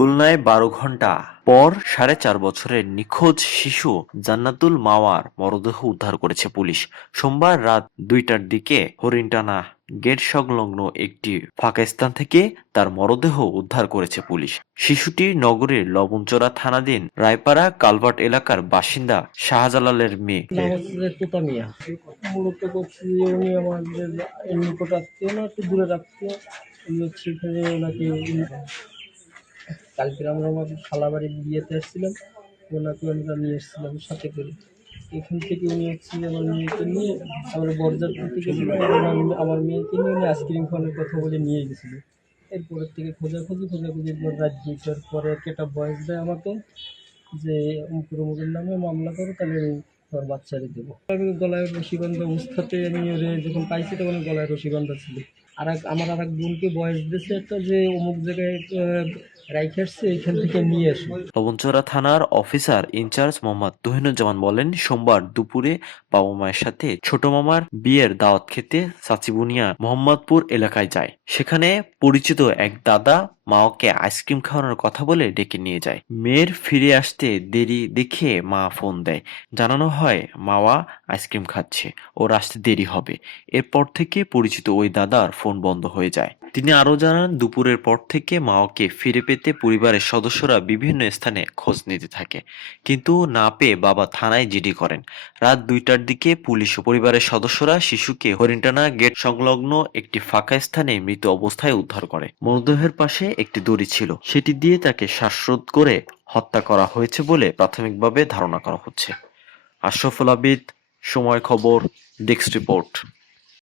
খুলনায় ১২ ঘণ্টা পর ৪.৫ বছরের নিখোঁজ শিশু জান্নাতুল মাওয়ার মরদেহ উদ্ধার করেছে পুলিশ। সোমবার রাত ২টার দিকে হরিণটানা গেট সংলগ্ন একটি ফাঁকা স্থান থেকে তার মরদেহ উদ্ধার করেছে পুলিশ। শিশুটি নগরীর লবণচড়া থানাধীন রায়পাড়া কালভার্ট এলাকার বাসিন্দা শাহজালালের মেয়ে। নাম হচ্ছে যে তোতা মিয়া। মূলত করছি যে উনি আমাদের নিকট আত্মীয় না, একটু দূরের আত্মীয়। উনি হচ্ছে এখানে ওনাকে কালকে আমরা আমার খালাবাড়ির বিয়েতে এসেছিলাম, ওনাকে আমরা নিয়ে এসেছিলাম সাথে করে। এখান থেকে উনি হচ্ছে যে আমার মেয়েকে নিয়ে আমরা বরযাত্রী থেকে গেছিলাম, আমার মেয়েকে নিয়ে উনি আইসক্রিম খাওয়ানোর কথা বলে নিয়ে গেছিল। এরপরের থেকে খোঁজাখুঁজির পর রাত ২টার পরে একটা ভয়েস দেয় আমাকে যে অমুকের অমুকের নামে মামলা করো, তাহলে আমি তোমার বাচ্চারে দেবো। আমি গলায় রশিবান্ধা অবস্থাতে আমি ওরে যখন পাইছি তখন গলায় রশিবান্ধা ছিল। আমার আর এক বোনকে বয়স দিয়েছে একটা যে অমুক জায়গায় রাইখে আসছে, এখান থেকে নিয়ে আসো। লবণচড়া থানার অফিসার ইনচার্জ মোহাম্মদ তুহিনুজ্জামান বলেন, সোমবার দুপুরে বাবা মায়ের সাথে ছোট মামার বিয়ের দাওয়াত খেতে সাচিবুনিয়া মোহাম্মদপুর এলাকায় যায়। সেখানে পরিচিত এক দাদা মাওকে আইসক্রিম খাওয়ানোর কথা বলে ডেকে নিয়ে যায়। মেয়ের ফিরে আসতে দেরি দেখে মা ফোন দেয়। জানানো হয় মাওয়া আইসক্রিম খাচ্ছে, ওর আসতে দেরি হবে। এরপর থেকে পরিচিত ওই দাদার ফোন বন্ধ হয়ে যায়। তিনি আরো জানান, দুপুরের পর থেকে মাওকে ফিরে পেতে পরিবারের সদস্যরা বিভিন্ন স্থানে খোঁজ নিতে থাকে, কিন্তু না পেয়ে বাবা থানায় জিডি করেন। রাত ২টার দিকে পুলিশ ও পরিবারের সদস্যরা শিশুকে হরিণটানা গেট সংলগ্ন একটি ফাঁকা স্থানে মৃত অবস্থায় উদ্ধার করে। মরদেহের পাশে একটি দড়ি ছিল, সেটি দিয়ে তাকে শ্বাসরোধ করে হত্যা করা হয়েছে বলে প্রাথমিকভাবে ধারণা করা হচ্ছে। আশরাফুল আবিদ, সময় খবর, ডেস্ক রিপোর্ট।